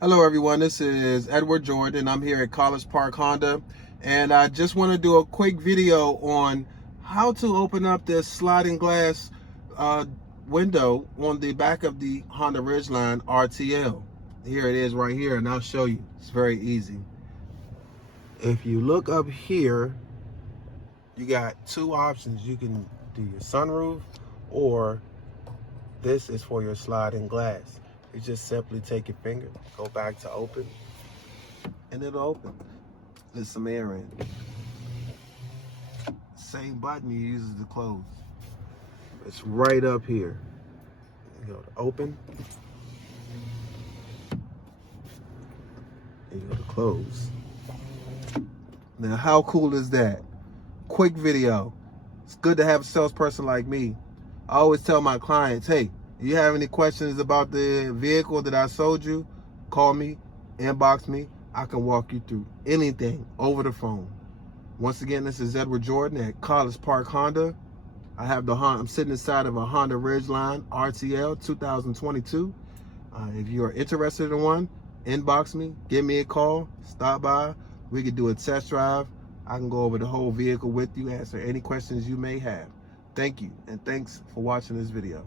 Hello everyone, this is Edward Jordan. I'm here at College Park Honda, and I just want to do a quick video on how to open up this sliding glass window on the back of the Honda Ridgeline RTL. Here it is right here, and I'll show you. It's very easy. If you look up here, you got two options. You can do your sunroof, or this is for your sliding glass. You just simply take your finger, go back to open, and it'll open. There's some air in. Same button you use to close. It's right up here. You go to open, and you go to close. Now, how cool is that? Quick video. It's good to have a salesperson like me. I always tell my clients, hey, you have any questions about the vehicle that I sold you, call me, inbox me. I can walk you through anything over the phone. Once again, this is Edward Jordan at College Park Honda. I'm sitting inside of a Honda Ridgeline RTL 2022. If you are interested in one, inbox me, give me a call, stop by. We could do a test drive. I can go over the whole vehicle with you, answer any questions you may have. Thank you, and thanks for watching this video.